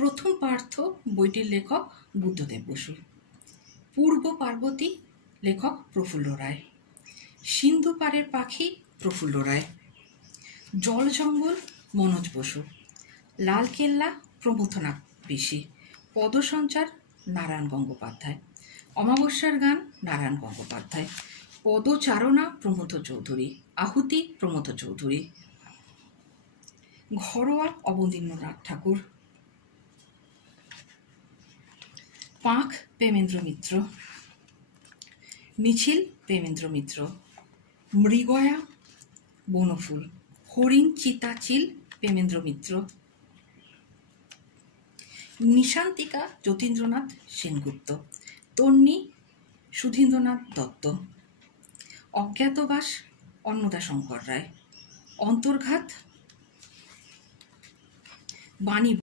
প্রথম পার্থ বইটির লেখক বুদ্ধদেব বসু। পূর্ব পার্বতী লেখক প্রফুল্ল রায়। সিন্ধু পাড়ের পাখি প্রফুল্ল রায়। জল জঙ্গল মনোজ বসু। লালকেল্লা প্রমথনাথ পিসি। পদসঞ্চার নারায়ণ গঙ্গোপাধ্যায়। অমাবস্যার গান নারায়ণ গঙ্গোপাধ্যায়। পদচারণা প্রমথ চৌধুরী। আহুতি প্রমথ চৌধুরী। ঘরোয়া অবনীন্দ্রনাথ ঠাকুর। পাঁখ প্রেমেন্দ্র মিত্র। মিছিল প্রেমেন্দ্র মিত্র। মৃগয়া বনফুল। হরিণ চিতা চিল প্রেমেন্দ্র মিত্র। নিশান্তিকা যতীন্দ্রনাথ সেনগুপ্ত। তন্নি সুধীন্দ্রনাথ দত্ত। অজ্ঞাতবাস অন্নদাশঙ্কর রায়। অন্তর্ঘাত বাণী